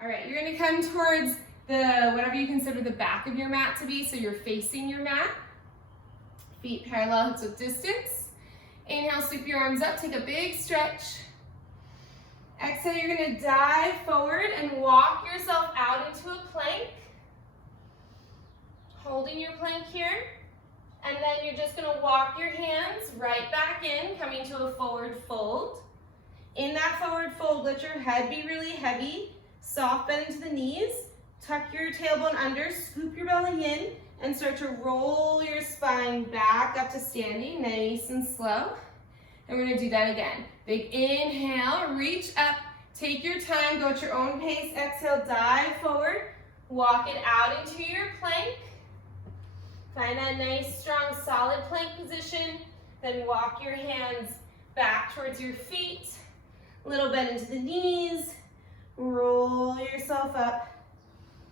All right, you're gonna come towards whatever you consider the back of your mat to be, so you're facing your mat. Feet parallel, hips with distance. Inhale, sweep your arms up, take a big stretch. Exhale, you're gonna dive forward and walk yourself out into a plank. Holding your plank here. And then you're just gonna walk your hands right back in, coming to a forward fold. In that forward fold, let your head be really heavy. Soft bend into the knees, tuck your tailbone under, scoop your belly in, and start to roll your spine back up to standing, nice and slow. And we're gonna do that again. Big inhale, reach up, take your time, go at your own pace. Exhale, dive forward, walk it out into your plank. Find that nice, strong, solid plank position. Then walk your hands back towards your feet. Little bend into the knees. Roll yourself up.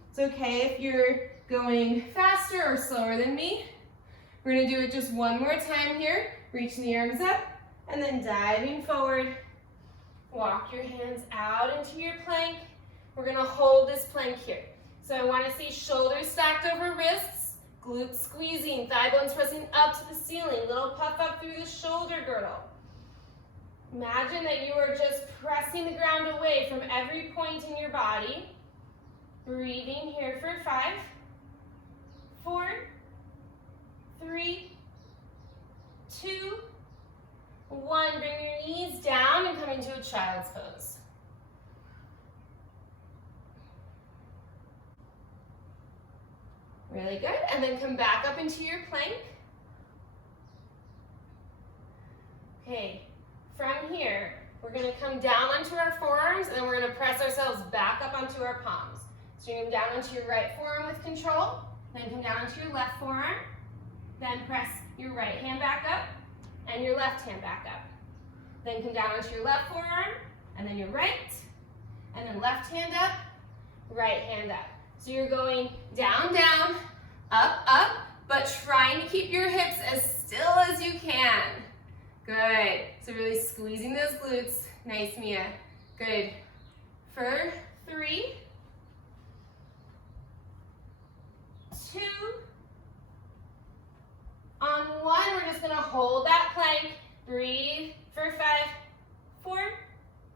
It's okay if you're going faster or slower than me. We're gonna do it just one more time here. Reaching the arms up and then diving forward. Walk your hands out into your plank. We're gonna hold this plank here. So I wanna see shoulders stacked over wrists, glutes squeezing, thigh bones pressing up to the ceiling, little puff up through the shoulder girdle. Imagine that you are just pressing the ground away from every point in your body. Breathing here for 5, 4, 3, 2, 1. Bring your knees down and come into a child's pose. Really good. And then come back up into your plank. Okay. From here, we're going to come down onto our forearms, and then we're going to press ourselves back up onto our palms. So you're going to come down onto your right forearm with control, then come down onto your left forearm, then press your right hand back up, and your left hand back up. Then come down onto your left forearm, and then your right, and then left hand up, right hand up. So you're going down, down, up, up, but trying to keep your hips as still as you can. Good. So really squeezing those glutes. Nice, Mia. Good. For 3, 2, on 1, we're just gonna hold that plank. Breathe for 5, 4,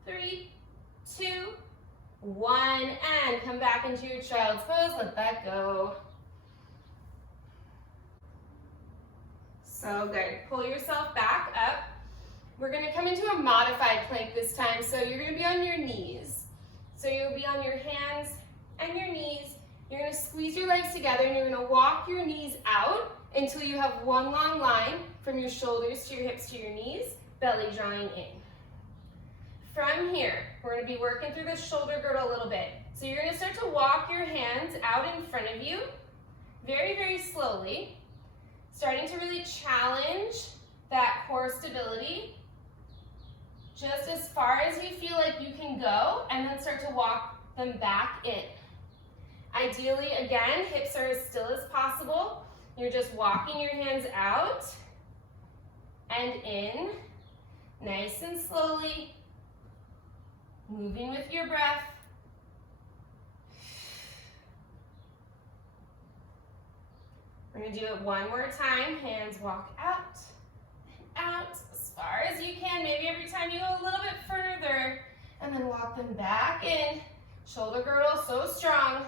3, 2, 1, and come back into your child's pose. Let that go. So good. Pull yourself back up. We're going to come into a modified plank this time. So you're going to be on your knees. So you'll be on your hands and your knees. You're going to squeeze your legs together and you're going to walk your knees out until you have one long line from your shoulders to your hips to your knees, belly drawing in. From here, we're going to be working through the shoulder girdle a little bit. So you're going to start to walk your hands out in front of you, very, very slowly. Starting to really challenge that core stability just as far as you feel like you can go, and then start to walk them back in. Ideally, again, hips are as still as possible. You're just walking your hands out and in, nice and slowly, moving with your breath. We're going to do it one more time. Hands walk out and out as far as you can. Maybe every time you go a little bit further, and then walk them back in. Shoulder girdle so strong.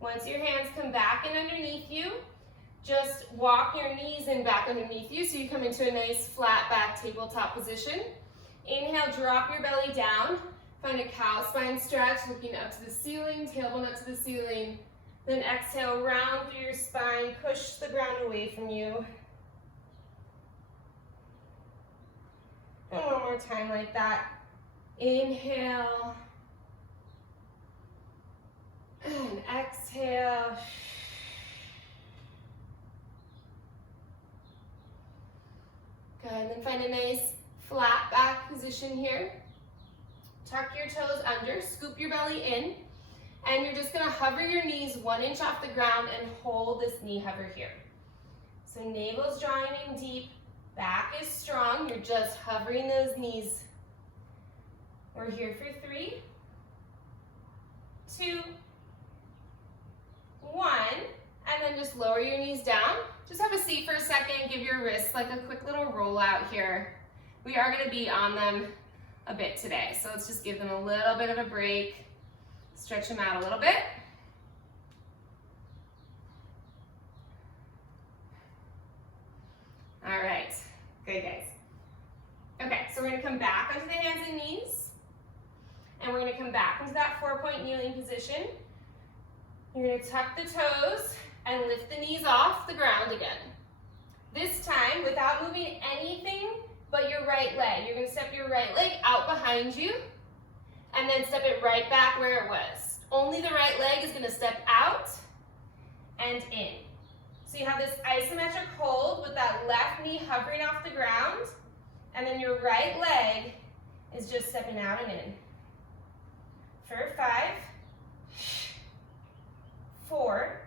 Once your hands come back in underneath you, just walk your knees in back underneath you so you come into a nice flat back tabletop position. Inhale, drop your belly down. Find a cow spine stretch, looking up to the ceiling, tailbone up to the ceiling. Then exhale, round through your spine, push the ground away from you. And one more time like that. Inhale. And exhale. Good, and then find a nice flat back position here. Tuck your toes under, scoop your belly in. And you're just gonna hover your knees 1 inch off the ground and hold this knee hover here. So navel's drawing in deep, back is strong, you're just hovering those knees. We're here for 3, 2, 1, and then just lower your knees down. Just have a seat for a second, give your wrists like a quick little roll out here. We are gonna be on them a bit today, so let's just give them a little bit of a break. Stretch them out a little bit. All right, good guys. Okay, so we're gonna come back onto the hands and knees, and we're gonna come back into that 4-point kneeling position. You're gonna tuck the toes and lift the knees off the ground again. This time, without moving anything but your right leg, you're gonna step your right leg out behind you, and then step it right back where it was. Only the right leg is gonna step out and in. So you have this isometric hold with that left knee hovering off the ground, and then your right leg is just stepping out and in. For 5, 4,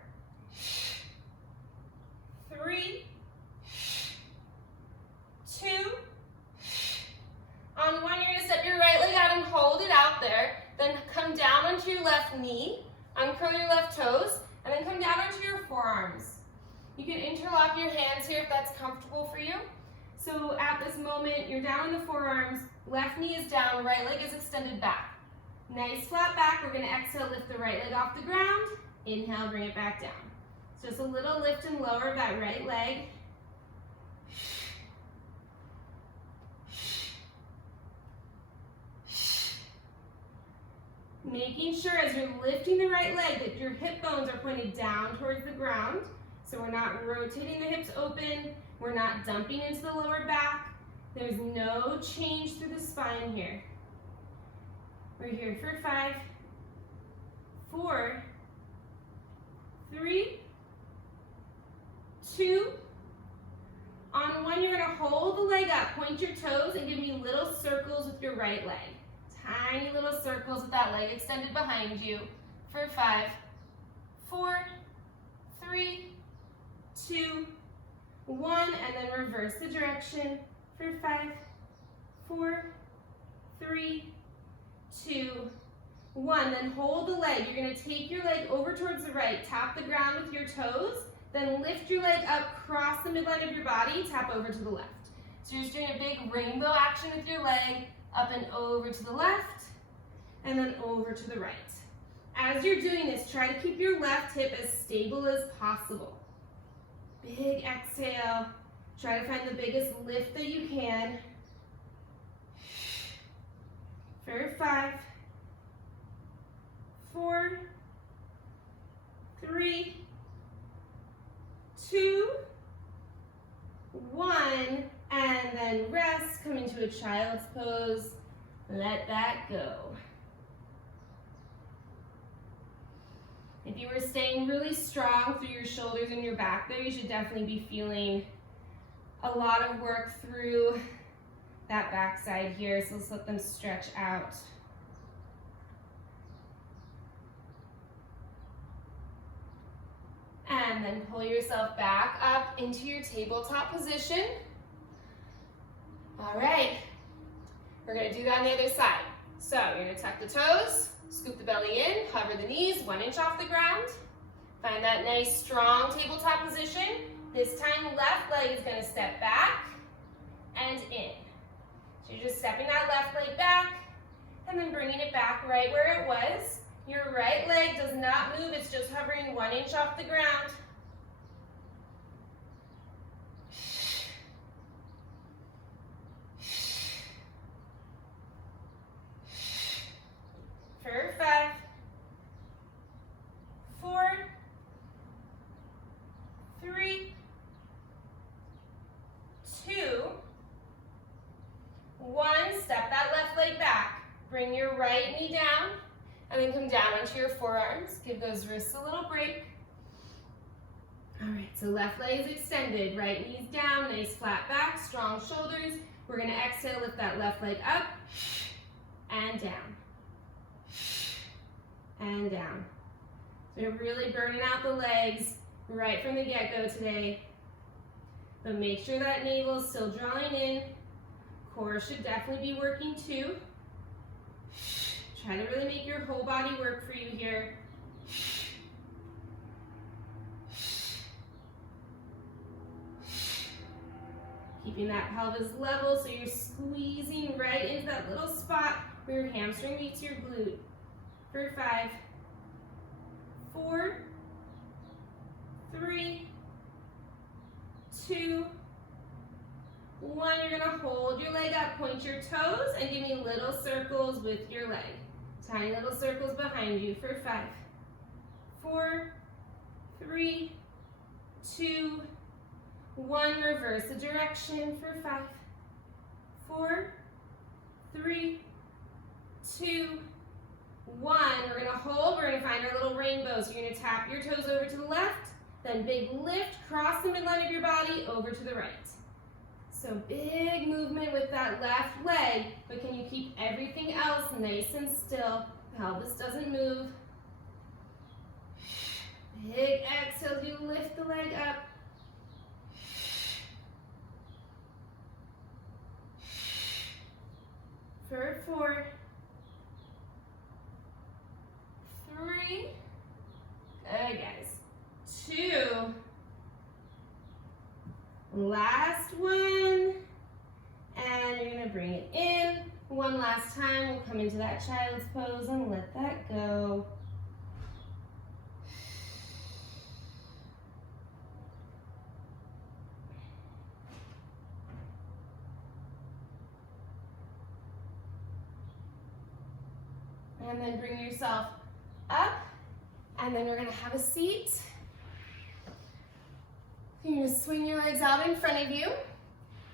3, 2, on 1, you're gonna step your right leg out and hold it out there, then come down onto your left knee, uncurl your left toes, and then come down onto your forearms. You can interlock your hands here if that's comfortable for you. So at this moment, you're down on the forearms, left knee is down, right leg is extended back. Nice flat back. We're gonna exhale, lift the right leg off the ground. Inhale, bring it back down. So just a little lift and lower of that right leg. Making sure as you're lifting the right leg that your hip bones are pointed down towards the ground. So we're not rotating the hips open, we're not dumping into the lower back. There's no change through the spine here. We're here for 5, 4, 3, 2, on 1, you're gonna hold the leg up, point your toes, and give me little circles with your right leg. Tiny little circles with that leg extended behind you. For 5, 4, 3, 2, 1, and then reverse the direction. For 5, 4, 3, 2, 1. Then hold the leg. You're going to take your leg over towards the right. Tap the ground with your toes. Then lift your leg up, cross the midline of your body, tap over to the left. So you're just doing a big rainbow action with your leg, up and over to the left, and then over to the right. As you're doing this, try to keep your left hip as stable as possible. Big exhale. Try to find the biggest lift that you can. For 5, 4, 3, 2, 1, and then rest. Come into a child's pose. Let that go. If you were staying really strong through your shoulders and your back there, you should definitely be feeling a lot of work through that back side here, so let's let them stretch out. And then pull yourself back up into your tabletop position. All right, we're gonna do that on the other side. So you're gonna tuck the toes, scoop the belly in, hover the knees 1 inch off the ground. Find that nice strong tabletop position. This time left leg is gonna step back and in. So you're just stepping that left leg back and then bringing it back right where it was. Your right leg does not move, it's just hovering 1 inch off the ground. For 5, 4, 3, 2, 1. Step that left leg back. Bring your right knee down and then come down onto your forearms. Give those wrists a little break. All right, so left leg is extended, right knee's down, nice flat back, strong shoulders. We're gonna exhale, lift that left leg up and down. And down. So you're really burning out the legs right from the get-go today. But make sure that navel is still drawing in. Core should definitely be working too. Try to really make your whole body work for you here. Keeping that pelvis level so you're squeezing right into that little spot where your hamstring meets your glute. For 5, 4, 3, 2, 1. You're gonna hold your leg up, point your toes, and give me little circles with your leg. Tiny little circles behind you for 5, 4, 3, 2, 1. Reverse the direction for 5, 4, 3, 2, 1. We're gonna hold, we're gonna find our little rainbow. So you're gonna tap your toes over to the left, then big lift, cross the midline of your body over to the right. So big movement with that left leg, but can you keep everything else nice and still? Pelvis doesn't move. Big exhale, you lift the leg up. For 4, 3, good guys, 2, last one, and you're gonna bring it in. One last time, we'll come into that child's pose and let that go. And then bring yourself up, and then we're gonna have a seat. You're gonna swing your legs out in front of you.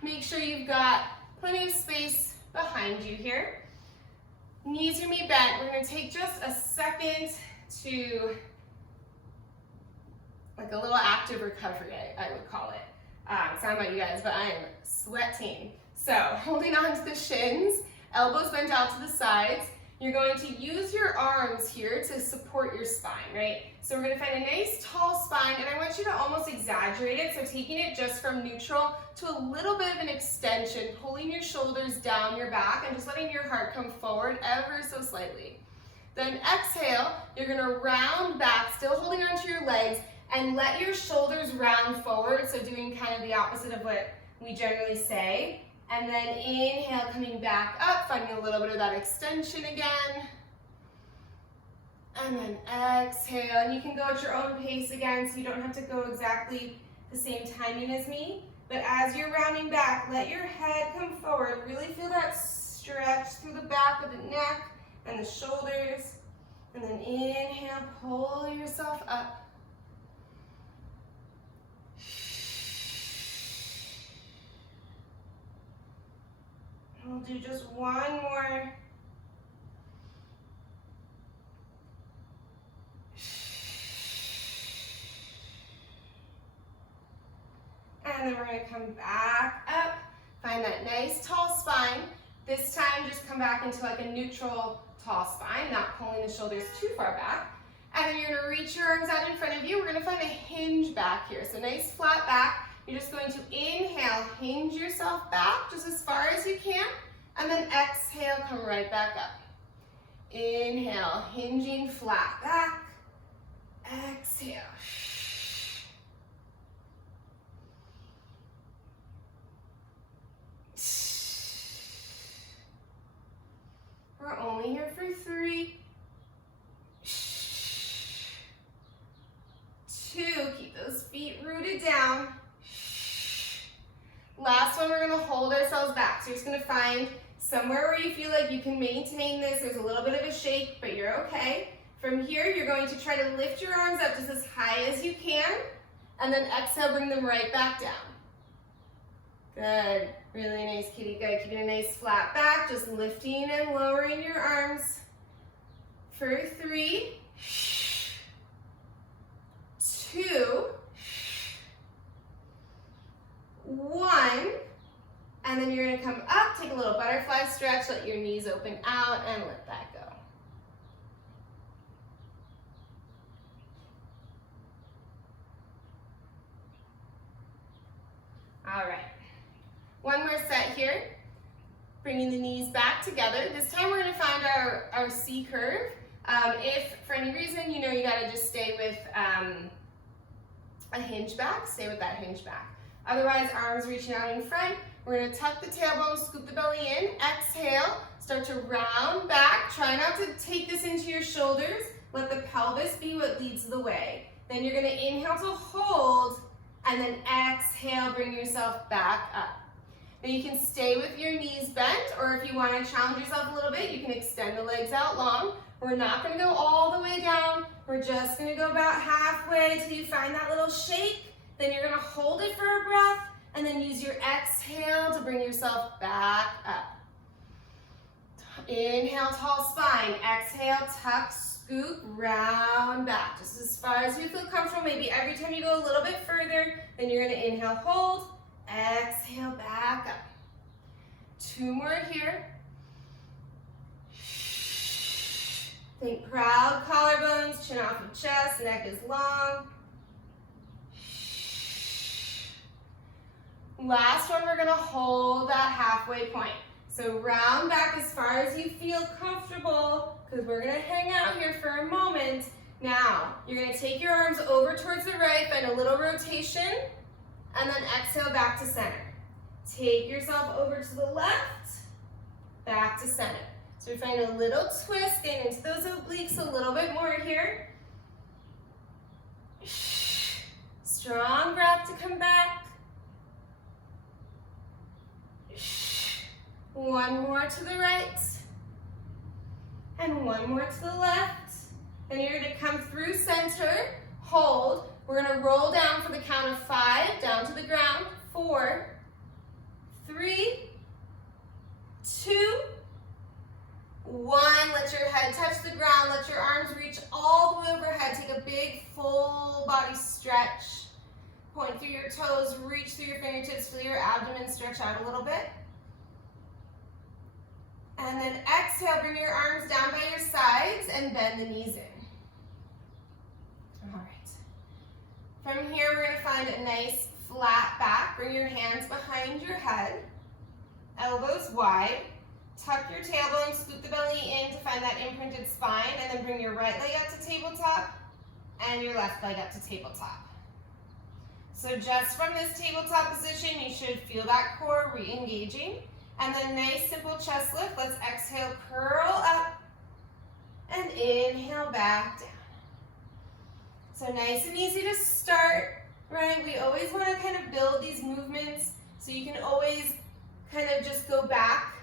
Make sure you've got plenty of space behind you here. Knees are gonna be bent. We're gonna take just a second to, like a little active recovery, I would call it. Sorry about you guys, but I am sweating. So holding on to the shins, elbows bent out to the sides. You're going to use your arms here to support your spine, right? So we're gonna find a nice tall spine, and I want you to almost exaggerate it, so taking it just from neutral to a little bit of an extension, pulling your shoulders down your back and just letting your heart come forward ever so slightly. Then exhale, you're gonna round back, still holding onto your legs, and let your shoulders round forward, so doing kind of the opposite of what we generally say. And then inhale, coming back up, finding a little bit of that extension again. And then exhale, and you can go at your own pace again, so you don't have to go exactly the same timing as me. But as you're rounding back, let your head come forward. Really feel that stretch through the back of the neck and the shoulders. And then inhale, pull yourself up. We'll do just one more. And then we're going to come back up, find that nice tall spine. This time just come back into like a neutral tall spine, not pulling the shoulders too far back. And then you're going to reach your arms out in front of you. We're going to find a hinge back here. So nice flat back. You're just going to inhale, hinge yourself back just as far as you can, and then exhale, come right back up. Inhale, hinging flat back. Exhale. We're only here for 3, 2, keep those feet rooted down. Last one, we're gonna hold ourselves back. So you're just gonna find somewhere where you feel like you can maintain this. There's a little bit of a shake, but you're okay. From here, you're going to try to lift your arms up just as high as you can, and then exhale, bring them right back down. Good, really nice, kitty. Good, keeping a nice flat back, just lifting and lowering your arms. For 3, 2, 1, and then you're gonna come up, take a little butterfly stretch, let your knees open out, and let that go. All right, one more set here. bringing the knees back together. This time we're gonna find our C curve. If for any reason, you know, you gotta just stay with a hinge back, stay with that hinge back. Otherwise, arms reaching out in front. We're gonna tuck the tailbone, scoop the belly in, exhale, start to round back. Try not to take this into your shoulders. Let the pelvis be what leads the way. Then you're gonna inhale to hold, and then exhale, bring yourself back up. Now you can stay with your knees bent, or if you wanna challenge yourself a little bit, you can extend the legs out long. We're not gonna go all the way down. We're just gonna go about halfway till you find that little shake. Then you're gonna hold it for a breath, and then use your exhale to bring yourself back up. Inhale, tall spine. Exhale, tuck, scoop, round back. Just as far as you feel comfortable. Maybe every time you go a little bit further, then you're gonna inhale, hold, exhale, back up. 2 more here. Think proud collarbones, chin off of chest, neck is long. Last one, we're gonna hold that halfway point. So round back as far as you feel comfortable, because we're gonna hang out here for a moment. Now, you're gonna take your arms over towards the right, find a little rotation, and then exhale back to center. Take yourself over to the left, back to center. So we find a little twist, getting into those obliques a little bit more here. Strong breath to come back. One more to the right, and one more to the left. Then you're gonna come through center, hold. We're gonna roll down for the count of 5, down to the ground. 4, 3, 2, 1. Let your head touch the ground. Let your arms reach all the way overhead. Take a big full body stretch. Point through your toes, reach through your fingertips, feel your abdomen stretch out a little bit. And then exhale, bring your arms down by your sides and bend the knees in. All right. From here, we're gonna find a nice flat back. Bring your hands behind your head, elbows wide. Tuck your tailbone, scoop the belly in to find that imprinted spine, and then bring your right leg up to tabletop and your left leg up to tabletop. So just from this tabletop position, you should feel that core re-engaging. And then nice simple chest lift. Let's exhale, curl up, and inhale back down. So nice and easy to start, right? We always want to kind of build these movements so you can always kind of just go back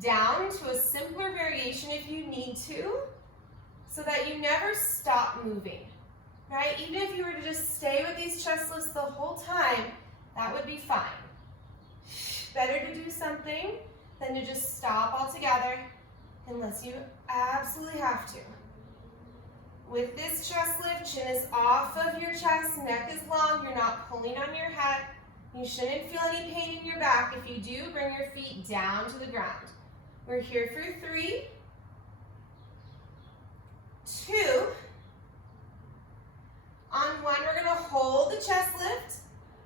down to a simpler variation if you need to, so that you never stop moving, right? Even if you were to just stay with these chest lifts the whole time, that would be fine. Better to do something than to just stop altogether unless you absolutely have to. With this chest lift, chin is off of your chest, neck is long, you're not pulling on your head. You shouldn't feel any pain in your back. If you do, bring your feet down to the ground. We're here for 3, 2. On 1, we're gonna hold the chest lift.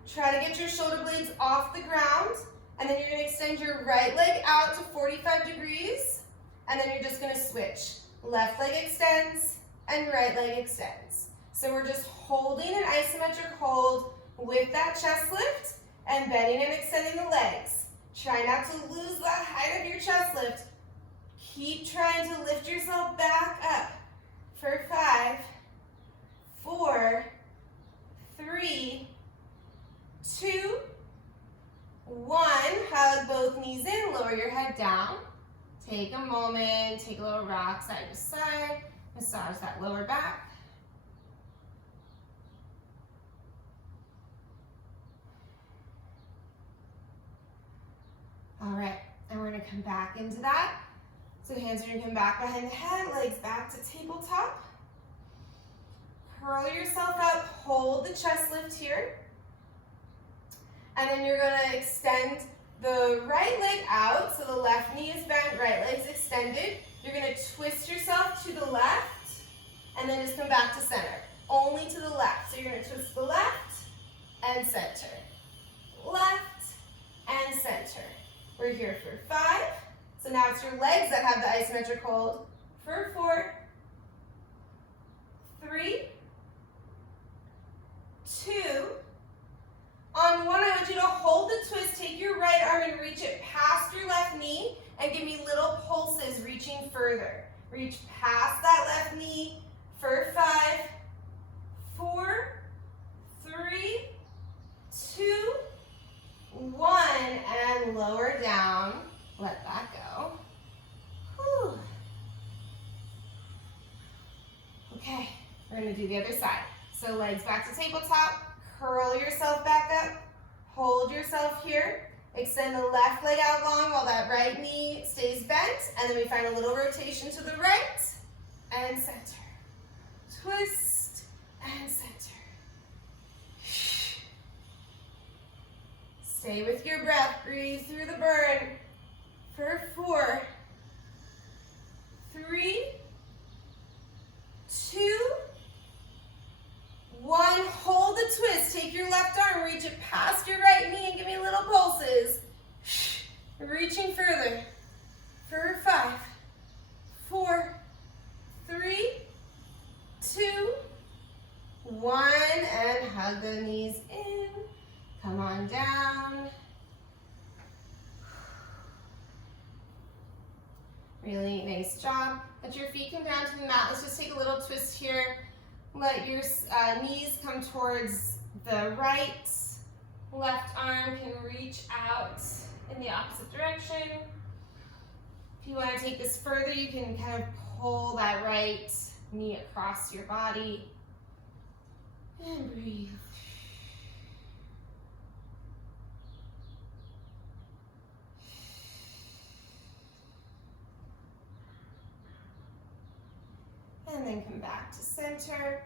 Try to get your shoulder blades off the ground. And then you're gonna extend your right leg out to 45 degrees, and then you're just gonna switch. Left leg extends, and right leg extends. So we're just holding an isometric hold with that chest lift, and bending and extending the legs. Try not to lose that height of your chest lift. Keep trying to lift yourself back up for 5, 4, 3, 2, 1, hug both knees in, lower your head down. Take a moment, take a little rock side to side, massage that lower back. All right, and we're gonna come back into that. So hands are gonna come back behind the head, legs back to tabletop. Curl yourself up, hold the chest lift here. And then you're gonna extend the right leg out, so the left knee is bent, right leg's extended. You're gonna twist yourself to the left, and then just come back to center. Only to the left. So you're gonna twist the left and center. Left and center. We're here for 5. So now it's your legs that have the isometric hold. For 4, 3, 2. On 1, I want you to hold the twist, take your right arm and reach it past your left knee, and give me little pulses reaching further. Reach past that left knee for 5, 4, 3, 2, 1, and lower down. Let that go. Whew. Okay, we're gonna do the other side. So legs back to tabletop, curl yourself back up, hold yourself here, extend the left leg out long while that right knee stays bent, and then we find a little rotation to the right, and center. Twist, and center. Stay with your breath, breathe through the burn. For 4, 3, 2, 1. Hold the twist. Take your left arm, reach it past your right knee, and give me little pulses. Reaching further. For 5, 4, 3, 2, 1. And hug the knees in. Come on down. Really nice job. Let your feet come down to the mat. Let's just take a little twist here. Let your knees come towards the right. Left arm can reach out in the opposite direction. If you want to take this further, you can kind of pull that right knee across your body. And breathe. And then come back to center.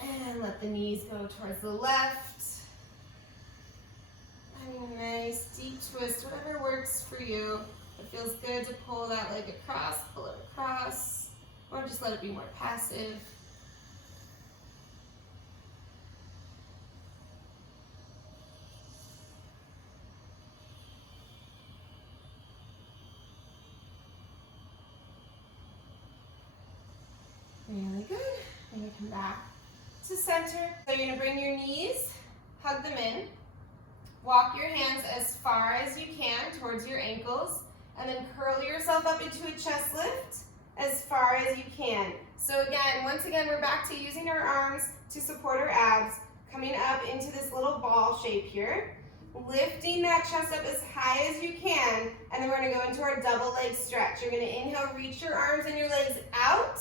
And let the knees go towards the left. And a nice deep twist, whatever works for you. It feels good to pull that leg across, pull it across, or just let it be more passive. Really good. We're going to come back to center. So you're going to bring your knees, hug them in, walk your hands as far as you can towards your ankles, and then curl yourself up into a chest lift as far as you can. So again, once again, we're back to using our arms to support our abs, coming up into this little ball shape here, lifting that chest up as high as you can, and then we're going to go into our double leg stretch. You're going to inhale, reach your arms and your legs out.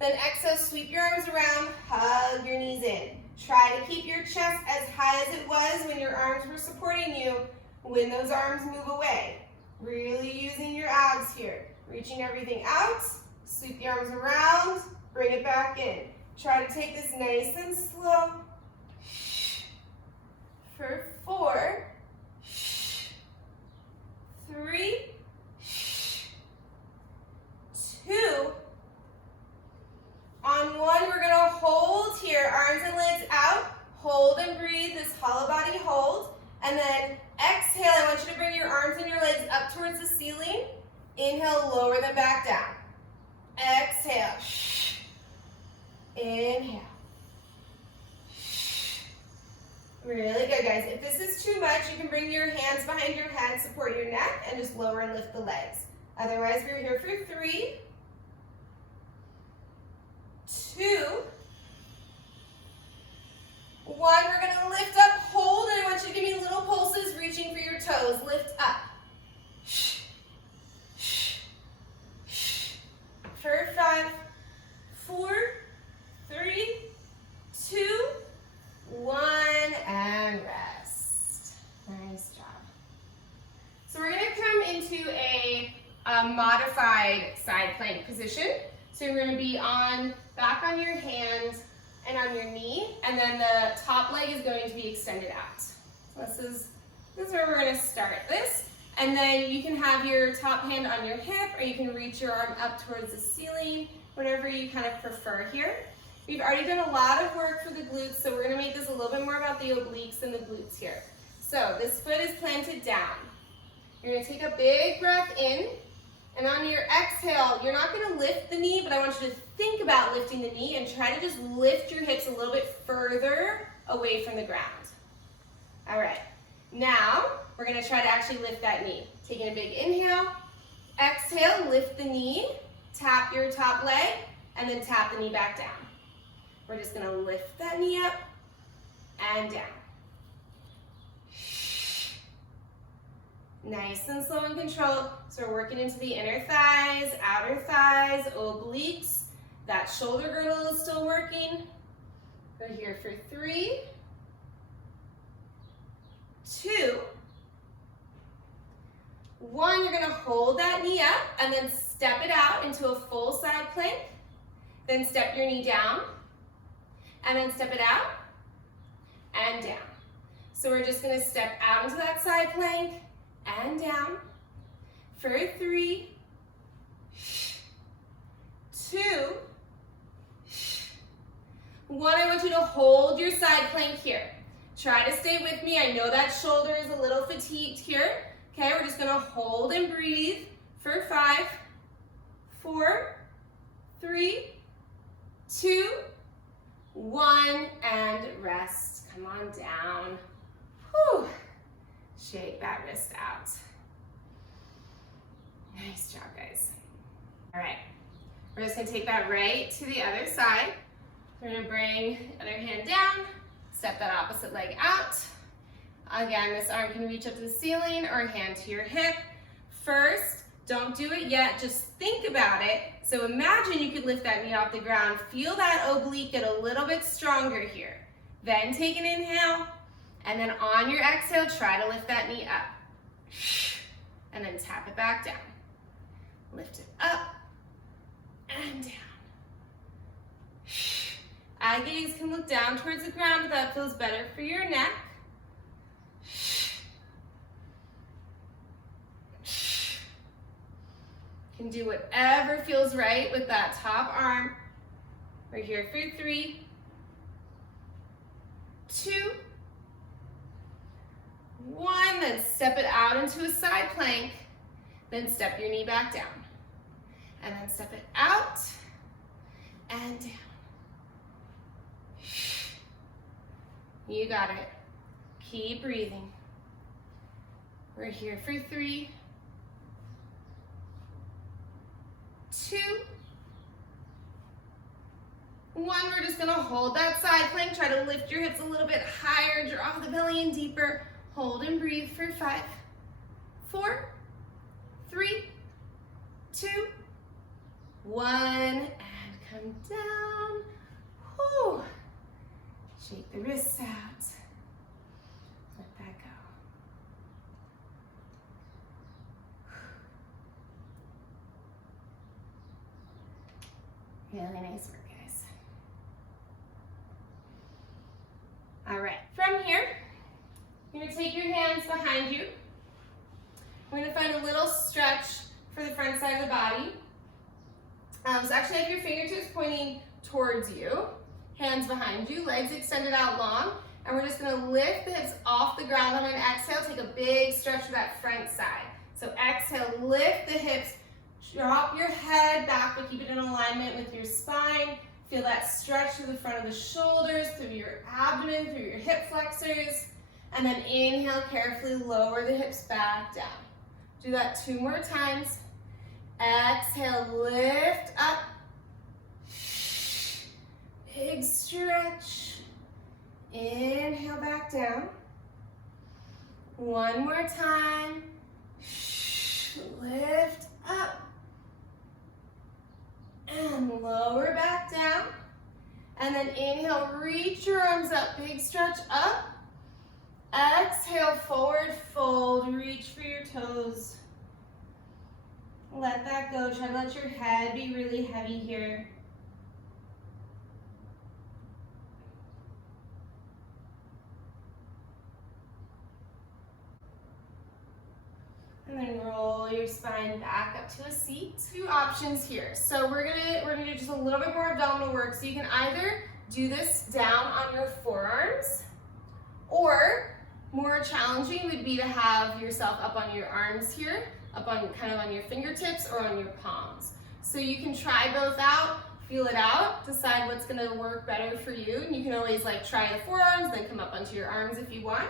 Then exhale, sweep your arms around, hug your knees in. Try to keep your chest as high as it was when your arms were supporting you when those arms move away. Really using your abs here. Reaching everything out, sweep the arms around, bring it back in. Try to take this nice and slow. For 4, 3, 2, on 1, we're going to hold here, arms and legs out, hold and breathe, this hollow body hold, and then exhale, I want you to bring your arms and your legs up towards the ceiling, inhale, lower them back down, exhale, inhale, really good guys. If this is too much, you can bring your hands behind your head, support your neck, and just lower and lift the legs. Otherwise, we're here for 3, 2, 1, we're going to lift up, hold, and I want you to give me little pulses reaching for your toes. Lift up. For 5, 4, 3, 2, 1, and rest. Nice job. So we're going to come into a modified side plank position. So you're going to be back on your hands and on your knee, and then the top leg is going to be extended out. So this is where we're going to start this. And then you can have your top hand on your hip, or you can reach your arm up towards the ceiling, whatever you kind of prefer here. We've already done a lot of work for the glutes, so we're going to make this a little bit more about the obliques than the glutes here. So this foot is planted down. You're gonna take a big breath in, and on your exhale, you're not gonna lift the knee, but I want you to think about lifting the knee and try to just lift your hips a little bit further away from the ground. All right, now we're gonna try to actually lift that knee. Taking a big inhale, exhale, lift the knee, tap your top leg, and then tap the knee back down. We're just gonna lift that knee up and down. Nice and slow and controlled. So we're working into the inner thighs, outer thighs, obliques. That shoulder girdle is still working. We're here for 3, 2, 1. You're gonna hold that knee up and then step it out into a full side plank. Then step your knee down and then step it out and down. So we're just gonna step out into that side plank and down for 3, 2, 1. I want you to hold your side plank here. Try to stay with me. I know that shoulder is a little fatigued here. Okay, we're just gonna hold and breathe for 5, 4, 3, 2, 1, and rest. Come on down. Whew. Shake that wrist out. Nice job, guys. All right, we're just gonna take that right to the other side. We're gonna bring the other hand down, step that opposite leg out. Again, this arm can reach up to the ceiling or hand to your hip. First, don't do it yet, just think about it. So imagine you could lift that knee off the ground. Feel that oblique get a little bit stronger here. Then take an inhale, and then on your exhale, try to lift that knee up. And then tap it back down. Lift it up and down. Eye gaze can look down towards the ground if that feels better for your neck. You can do whatever feels right with that top arm. We're here for 3, 2, 1. Then step it out into a side plank. Then step your knee back down. And then step it out and down. You got it. Keep breathing. We're here for 3, 2, 1. We're just gonna hold that side plank. Try to lift your hips a little bit higher. Draw the belly in deeper. Hold and breathe for 5, 4, 3, 2, 1. And come down. Whew. Shake the wrists out. Let that go. Really nice work, guys. All right, from here, you're gonna take your hands behind you. We're gonna find a little stretch for the front side of the body. So actually have your fingertips pointing towards you, hands behind you, legs extended out long, and we're just gonna lift the hips off the ground on an exhale. Take a big stretch for that front side. So exhale, lift the hips, drop your head back, but keep it in alignment with your spine. Feel that stretch through the front of the shoulders, through your abdomen, through your hip flexors. And then inhale, carefully lower the hips back down. Do that 2 more times. Exhale, lift up. Big stretch. Inhale back down. 1 more time. Lift up. And lower back down. And then inhale, reach your arms up. Big stretch up. Exhale, forward fold. Reach for your toes. Let that go. Try to let your head be really heavy here. And then roll your spine back up to a seat. 2 options here. So we're gonna do just a little bit more abdominal work. So you can either do this down on your forearms, or More challenging would be to have yourself up on your arms here, up on kind of on your fingertips or on your palms. So you can try both out, feel it out, decide what's gonna work better for you. And you can always like try the forearms, then come up onto your arms if you want.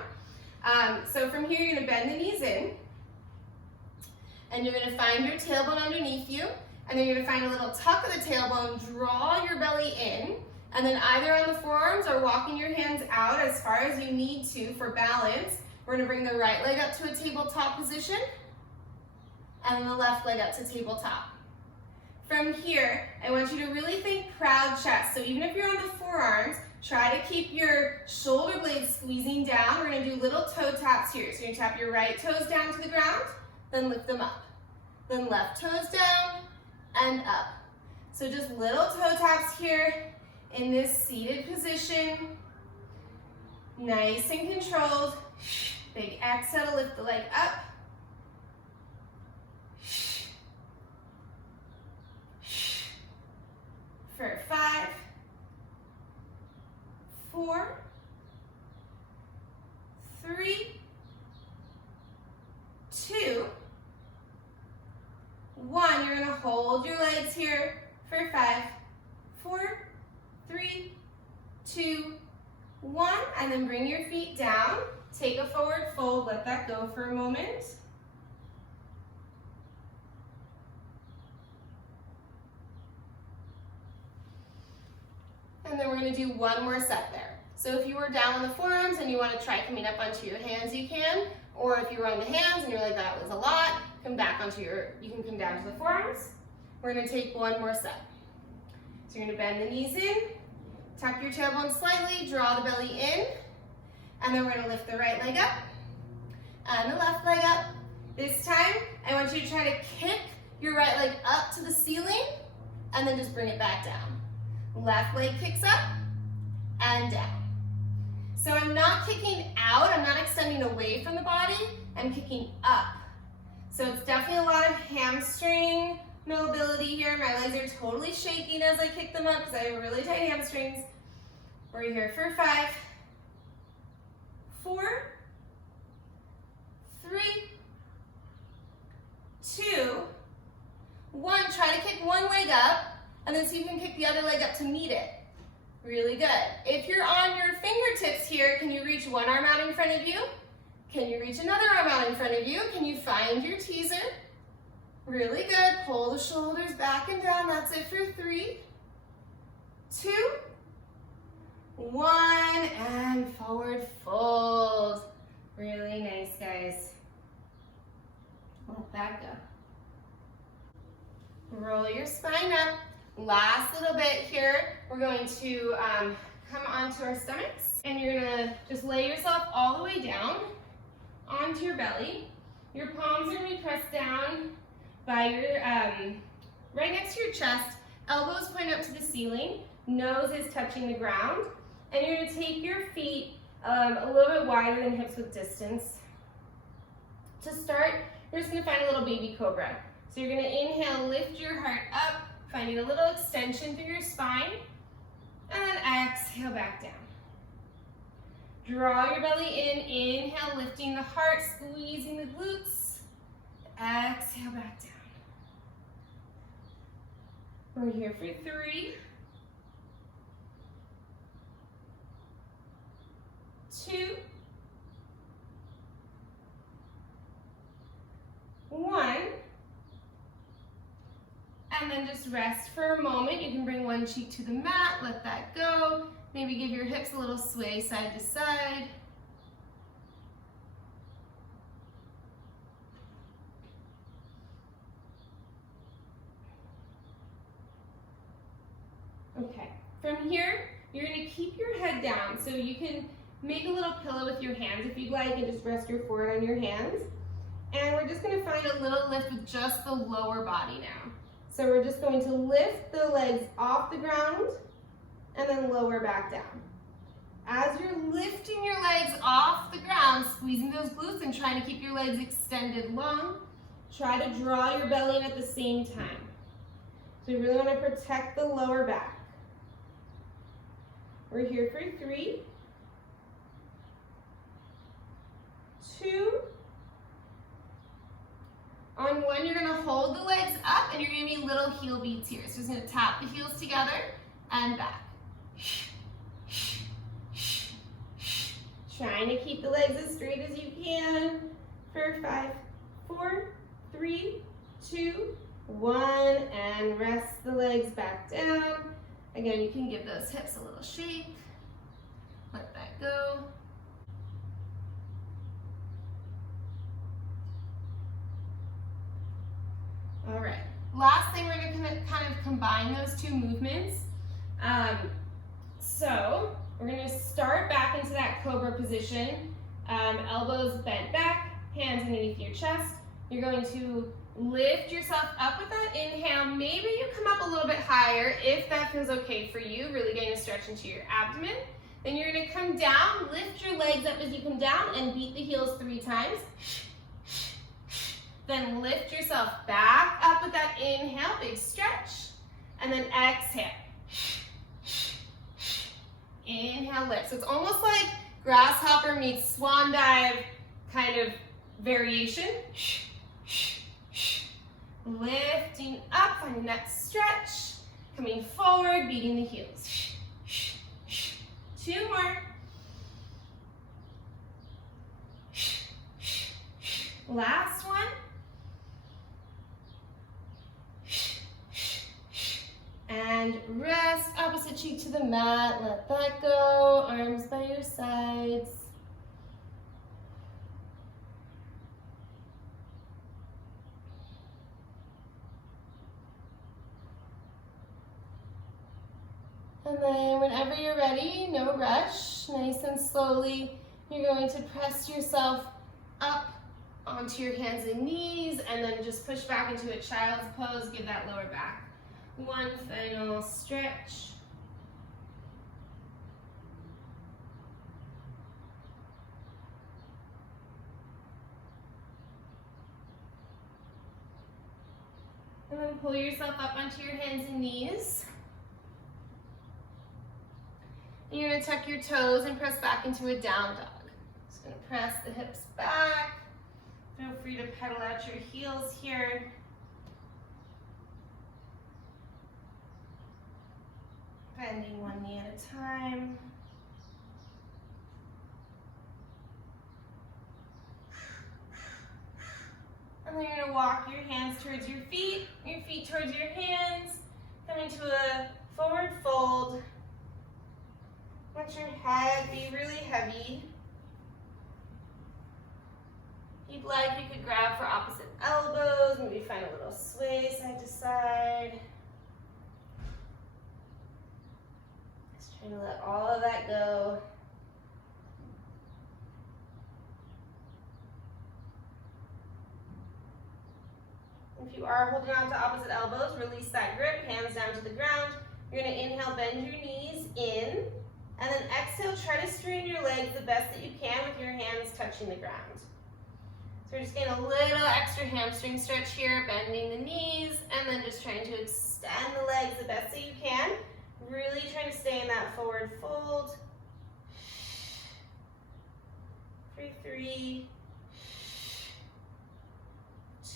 So from here, you're gonna bend the knees in, and you're gonna find your tailbone underneath you, and then you're gonna find a little tuck of the tailbone, draw your belly in, and then either on the forearms or walking your hands out as far as you need to for balance. We're gonna bring the right leg up to a tabletop position, and then the left leg up to tabletop. From here, I want you to really think proud chest. So even if you're on the forearms, try to keep your shoulder blades squeezing down. We're gonna do little toe taps here. So you're gonna tap your right toes down to the ground, then lift them up. Then left toes down and up. So just little toe taps here in this seated position. Nice and controlled. Big exhale to lift the leg up. For 5, 4, 3, 2, 1. You're going to hold your legs here for 5, 4, 3, 2, 1, and then bring your feet down. Take a forward fold, let that go for a moment. And then we're gonna do one more set there. So if you were down on the forearms and you wanna try coming up onto your hands, you can. Or if you were on the hands and you're like, that was a lot, come back onto you can come down to the forearms. We're gonna take one more set. So you're gonna bend the knees in, tuck your tailbone slightly, draw the belly in, and then we're gonna lift the right leg up and the left leg up. This time, I want you to try to kick your right leg up to the ceiling and then just bring it back down. Left leg kicks up and down. So I'm not kicking out, I'm not extending away from the body, I'm kicking up. So it's definitely a lot of hamstring mobility here. My legs are totally shaking as I kick them up because I have really tight hamstrings. We're here for 5, 4, 3, 2, 1. Try to kick one leg up, and then see if you can kick the other leg up to meet it. Really good. If you're on your fingertips here, can you reach one arm out in front of you? Can you reach another arm out in front of you? Can you find your teaser? Really good. Pull the shoulders back and down. That's it for 3, 2, 1, and forward fold. Really nice, guys. Let that go. Roll your spine up. Last little bit here, we're going to come onto our stomachs, and you're gonna just lay yourself all the way down onto your belly. Your palms are gonna be pressed down by your, right next to your chest, elbows point up to the ceiling, nose is touching the ground, and you're gonna take your feet a little bit wider than hips width distance. To start, you're just gonna find a little baby cobra. So you're gonna inhale, lift your heart up, finding a little extension through your spine, and then exhale back down. Draw your belly in, inhale, lifting the heart, squeezing the glutes, exhale back down. We're here for 3, 2, 1. And then just rest for a moment. You can bring one cheek to the mat, let that go. Maybe give your hips a little sway side to side. Okay, from here, you're gonna keep your head down. So you can make a little pillow with your hands if you'd like, and just rest your forehead on your hands. And we're just gonna find a little lift with just the lower body now. So we're just going to lift the legs off the ground and then lower back down. As you're lifting your legs off the ground, squeezing those glutes and trying to keep your legs extended long, try to draw your belly in at the same time. So you really want to protect the lower back. We're here for 3, 2. On 1, you're gonna hold the legs up and you're gonna be little heel beats here. So you're just gonna tap the heels together and back. Trying to keep the legs as straight as you can for 5, 4, 3, 2, 1, and rest the legs back down. Again, you can give those hips a little shake. Let that go. All right, last thing, we're gonna kind of combine those two movements. So we're gonna start back into that cobra position. Elbows bent back, hands underneath your chest. You're going to lift yourself up with that inhale. Maybe you come up a little bit higher if that feels okay for you, really getting a stretch into your abdomen. Then you're gonna come down, lift your legs up as you come down and beat the heels 3 times. Then lift yourself back up with that inhale, big stretch, and then exhale. Inhale, lift. So it's almost like grasshopper meets swan dive kind of variation. Lifting up, finding that stretch, coming forward, beating the heels. 2 more. Last one. And rest, opposite cheek to the mat, let that go, arms by your sides. And then whenever you're ready, no rush, nice and slowly, you're going to press yourself up onto your hands and knees, and then just push back into a child's pose, give that lower back. 1 final stretch. And then pull yourself up onto your hands and knees. And you're going to tuck your toes and press back into a down dog. Just going to press the hips back. Feel free to pedal out your heels here. Bending one knee at a time. And then you're going to walk your hands towards your feet towards your hands. Come into a forward fold. Let your head be really heavy. If you'd like, you could grab for opposite elbows, maybe find a little sway side to side. Just trying to let all of that go. If you are holding on to opposite elbows, release that grip, hands down to the ground. You're going to inhale, bend your knees in, and then exhale, try to straighten your legs the best that you can with your hands touching the ground. So we're just getting a little extra hamstring stretch here, bending the knees, and then just trying to extend the legs the best that you can. Really trying to stay in that forward fold. For 3,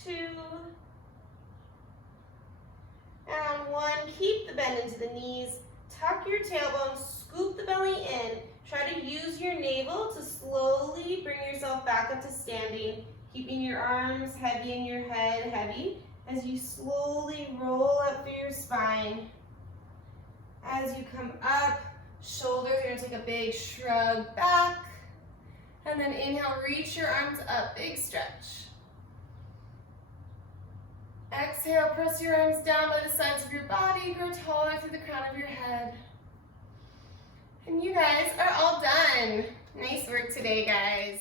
2, and on 1, keep the bend into the knees, tuck your tailbone, scoop the belly in, try to use your navel to slowly bring yourself back up to standing, keeping your arms heavy and your head heavy as you slowly roll up through your spine. As you come up, shoulders, you're going to take a big shrug back, and then inhale, reach your arms up, big stretch. Exhale, press your arms down by the sides of your body, grow taller through the crown of your head. And you guys are all done. Nice work today, guys.